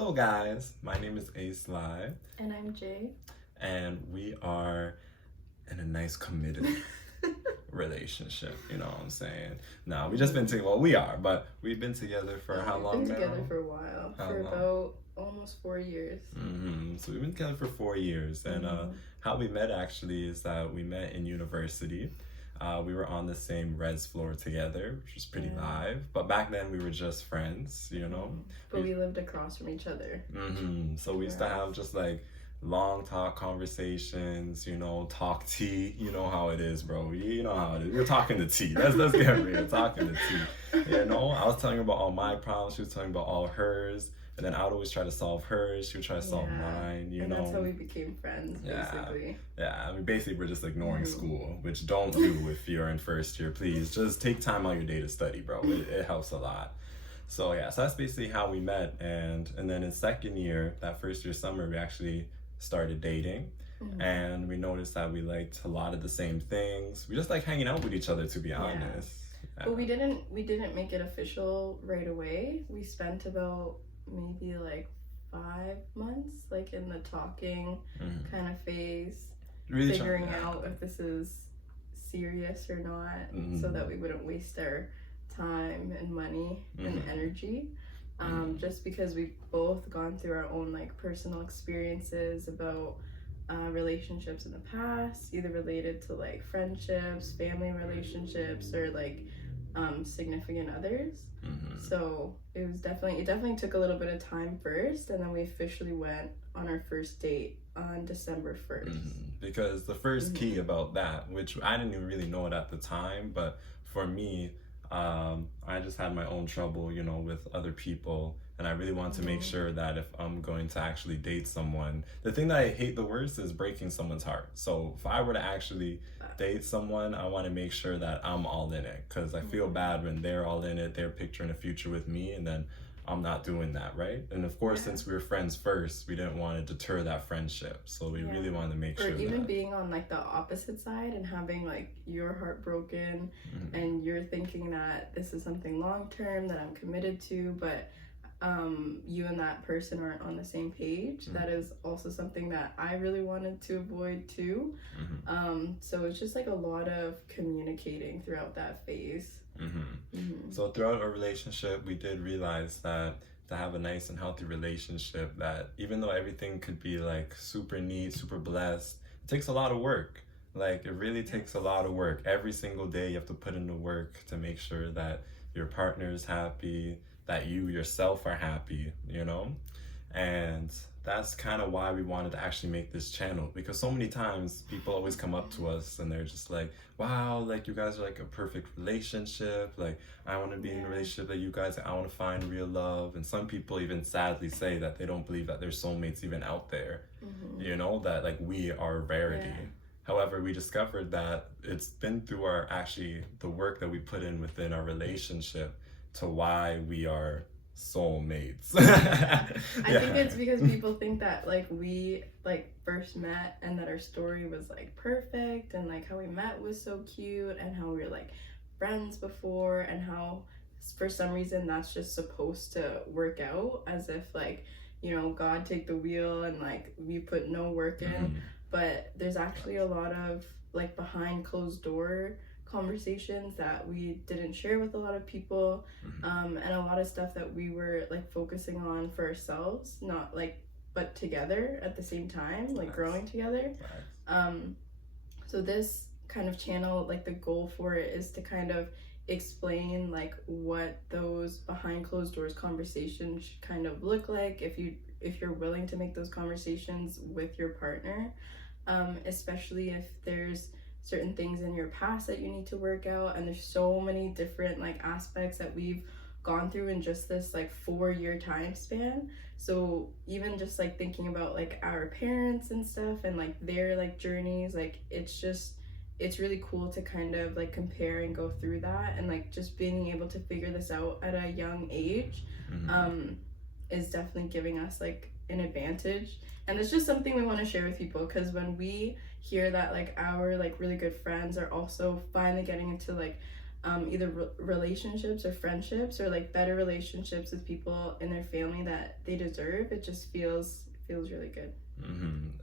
Hello guys, my name is Ace Live. And I'm Jay. And we are in a nice committed relationship, you know what I'm saying? Now, we just been together, well we are, but we've been together for how long now? We've been together for a while, about almost 4 years. So we've been together for 4 years, and how we met actually is that we met in university. We were on the same res floor together, which was pretty live. But back then we were just friends, you know. But we lived across from each other. So we used to have just like long talk conversations, you know, talk tea. You know how it is, bro. You know how it is. We're talking to tea. Let's get real. Talking to tea. You know, I was telling her about all my problems. She was telling about all hers. And then I would always try to solve hers. She would try to solve mine, you know. And that's how we became friends, basically. Yeah, I mean, basically, we're just ignoring school, which don't do if you're in first year. Please, just take time out your day to study, bro. It helps a lot. So, yeah, so that's basically how we met. And then in second year, that first year summer, we actually started dating. And we noticed that we liked a lot of the same things. We just like hanging out with each other, to be honest. Yeah. But we didn't make it official right away. We spent about maybe like 5 months like in the talking kind of phase, really figuring out if this is serious or not, so that we wouldn't waste our time and money and energy, just because we've both gone through our own like personal experiences about relationships in the past, either related to like friendships, family relationships, or like significant others. So it definitely took a little bit of time first, and then we officially went on our first date on December 1st. Because the first key about that, which I didn't even really know it at the time, but for me, I just had my own trouble, you know, with other people. And I really want to make sure that if I'm going to actually date someone, the thing that I hate the worst is breaking someone's heart. So if I were to actually date someone, I want to make sure that I'm all in it, because I feel bad when they're all in it, they're picturing a future with me, and then I'm not doing that, right? And of course, since we were friends first, we didn't want to deter that friendship. So we really wanted to make sure that... Or even being on like the opposite side and having like your heart broken, and you're thinking that this is something long-term that I'm committed to, but you and that person aren't on the same page. That is also something that I really wanted to avoid too. So it's just like a lot of communicating throughout that phase. So throughout our relationship, we did realize that to have a nice and healthy relationship, that even though everything could be like super neat, super blessed, it takes a lot of work. Like it really takes a lot of work. Every single day you have to put in the work to make sure that your partner is happy, that you yourself are happy, you know? And that's kind of why we wanted to actually make this channel, because so many times people always come up to us and they're just like, wow, like you guys are like a perfect relationship, like I want to be in a relationship that you guys, I want to find real love. And some people even sadly say that they don't believe that there's soulmates even out there, you know, that like we are a rarity. However, we discovered that it's been through our the work that we put in within our relationship to why we are soulmates. I think it's because people think that like we like first met and that our story was like perfect, and like how we met was so cute, and how we were like friends before, and how for some reason that's just supposed to work out as if like, you know, God take the wheel and like we put no work in. But there's actually a lot of like behind closed door conversations that we didn't share with a lot of people, and a lot of stuff that we were like focusing on for ourselves, not like but together at the same time, like growing together. So this kind of channel, like the goal for it is to kind of explain like what those behind closed doors conversations should kind of look like if you're willing to make those conversations with your partner, especially if there's certain things in your past that you need to work out. And there's so many different like aspects that we've gone through in just this like 4-year time span. So even just like thinking about like our parents and stuff and like their like journeys, like it's really cool to kind of like compare and go through that, and like just being able to figure this out at a young age is definitely giving us like an advantage. And it's just something we want to share with people, because when we hear that like our like really good friends are also finally getting into like either relationships or friendships, or like better relationships with people in their family that they deserve. It just feels really good.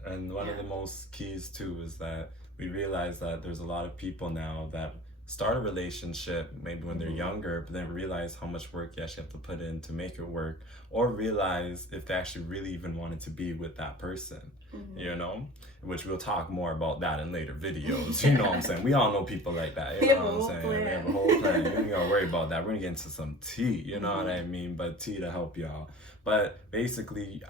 And one of the most keys too is that we realize that there's a lot of people now that start a relationship maybe when they're younger, but then realize how much work you actually have to put in to make it work, or realize if they actually really even wanted to be with that person, you know, which we'll talk more about that in later videos. You know what I'm saying? We all know people like that. You know what I'm saying? We have a whole plan. You ain't gotta worry about that. We're gonna get into some tea. You know what I mean? But tea to help y'all. But basically,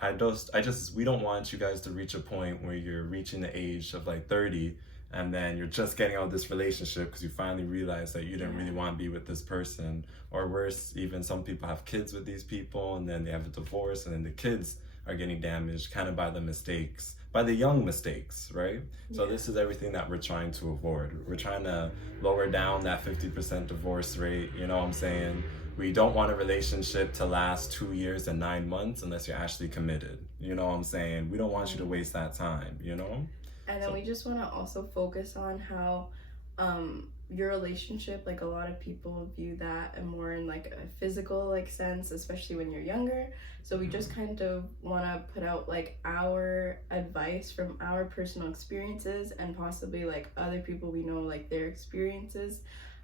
we don't want you guys to reach a point where you're reaching the age of like 30 and then you're just getting out of this relationship because you finally realize that you didn't really want to be with this person. Or worse, even some people have kids with these people and then they have a divorce and then the kids are getting damaged kind of by the mistakes, by the young mistakes, right? So this is everything that we're trying to avoid. We're trying to lower down that 50% divorce rate, you know what I'm saying? We don't want a relationship to last 2 years and 9 months unless you're actually committed. You know what I'm saying? We don't want you to waste that time, you know? And then we just want to also focus on how your relationship, like a lot of people view that and more in like a physical like sense, especially when you're younger. So we just kind of want to put out like our advice from our personal experiences and possibly like other people we know, like their experiences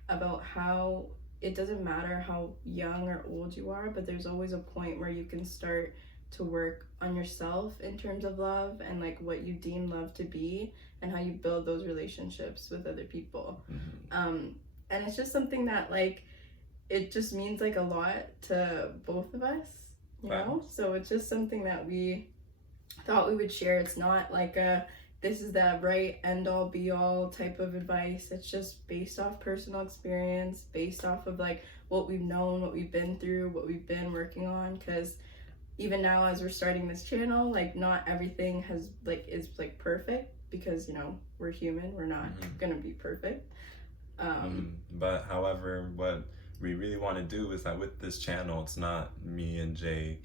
about how it doesn't matter how young or old you are, but there's always a point where you can start to work on yourself in terms of love and like what you deem love to be and how you build those relationships with other people. And it's just something that like it just means like a lot to both of us, you know? So it's just something that we thought we would share. It's not like a this is the right end all be all type of advice. It's just based off personal experience, based off of like what we've known, what we've been through, what we've been working on. Because even now as we're starting this channel, like not everything has like is like perfect because, you know, we're human, we're not gonna be perfect. But however, what we really want to do is that with this channel, it's not me and Jay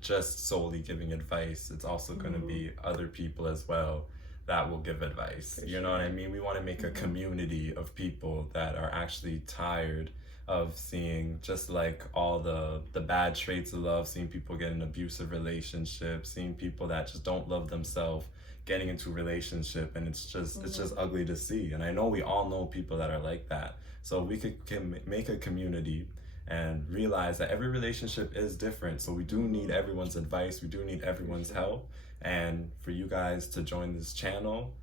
just solely giving advice. It's also going to be other people as well that will give advice. You know what I mean? We want to make a community of people that are actually tired of seeing just like all the bad traits of love, seeing people get in abusive relationships, seeing people that just don't love themselves getting into a relationship, and it's just ugly to see. And I know we all know people that are like that. So we can make a community and realize that every relationship is different. So we do need everyone's advice. We do need everyone's help. And for you guys to join this channel,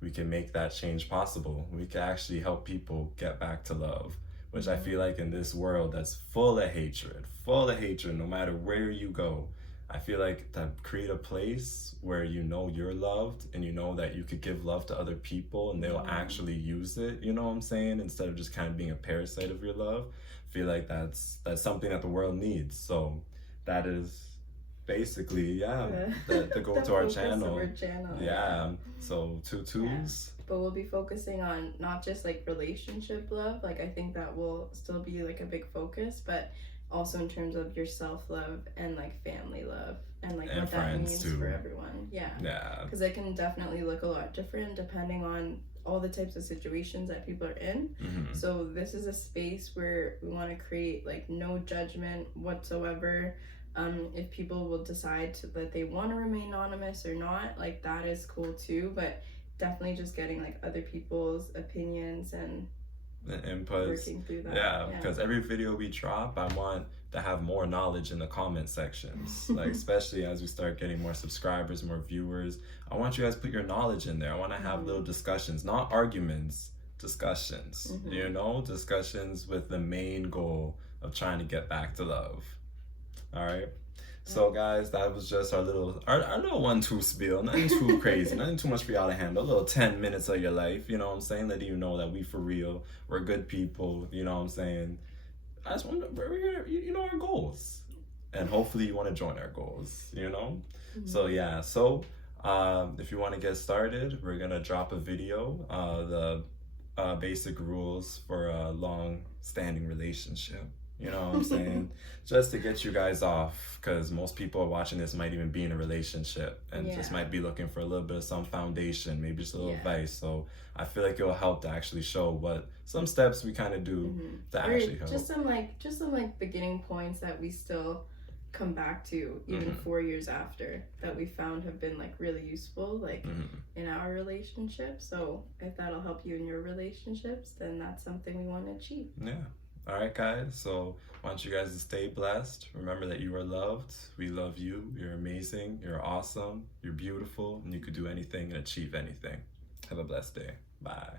we can make that change possible. We can actually help people get back to love, which I feel like in this world that's full of hatred, no matter where you go. I feel like to create a place where you know you're loved and you know that you could give love to other people and they'll actually use it, you know what I'm saying? Instead of just kind of being a parasite of your love. I feel like that's something that the world needs. So that is basically, the goal to our channel. Yeah, so tutus. But we'll be focusing on not just like relationship love, like I think that will still be like a big focus, but also in terms of your self-love and like family love and like what that means for everyone. Yeah, because it can definitely look a lot different depending on all the types of situations that people are in. So this is a space where we want to create like no judgment whatsoever. If people will decide that they want to remain anonymous or not, like that is cool too, but definitely just getting like other people's opinions and inputs. Working through that. Because every video we drop, I want to have more knowledge in the comment sections. Like especially as we start getting more subscribers, more viewers, I want you guys to put your knowledge in there. I want to have little discussions, not arguments, discussions. You know, discussions with the main goal of trying to get back to love. All right. So guys, that was just our little 1-2 spiel. Nothing too crazy, nothing too much for y'all to handle. A little 10 minutes of your life, you know what I'm saying? Letting you know that we for real, we're good people, you know what I'm saying? I just want to, you know, our goals. And hopefully you want to join our goals, you know? So yeah, so if you want to get started, we're going to drop a video, the basic rules for a long-standing relationship. You know what I'm saying? Just to get you guys off, because most people watching this might even be in a relationship and just might be looking for a little bit of some foundation, maybe just a little advice. So I feel like it will help to actually show what some steps we kind of do to actually help. Just some like beginning points that we still come back to even 4 years after, that we found have been like really useful like in our relationship. So if that'll help you in your relationships, then that's something we want to achieve. Yeah. All right, guys. So I want you guys to stay blessed. Remember that you are loved. We love you. You're amazing. You're awesome. You're beautiful. And you could do anything and achieve anything. Have a blessed day. Bye.